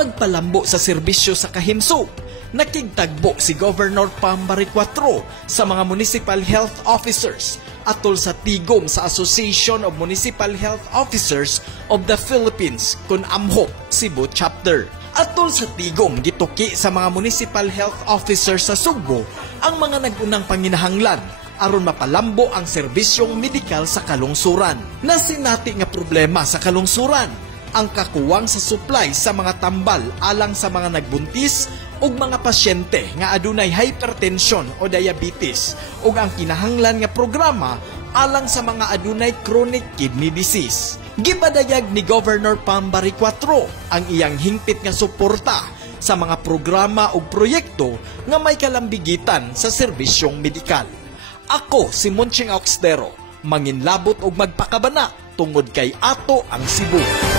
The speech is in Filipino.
magpalambo sa serbisyo sa kahimsog. Nakigtagbo si Governor Pambari 4 sa mga municipal health officers atol sa tigom sa Association of Municipal Health Officers of the Philippines kun AMHOP Cebu Chapter. Atol sa tigom gituki sa mga municipal health officers sa Sugbo ang mga nagunang panginahanglan aron mapalambo ang serbisyong medikal sa kalungsuran. Nasinati nga problema sa kalungsuran ang kakuwang sa supply sa mga tambal alang sa mga nagbuntis ug mga pasyente nga adunay hypertension o diabetes ug ang kinahanglan nga programa alang sa mga adunay chronic kidney disease. Gipadayag ni Governor Pambari 4 ang iyang hingpit nga suporta sa mga programa ug proyekto nga may kalambigitan sa serbisyong medikal. Ako si Monching Auxdero, manginlabot ug magpakabana tungod kay ato ang Cebu.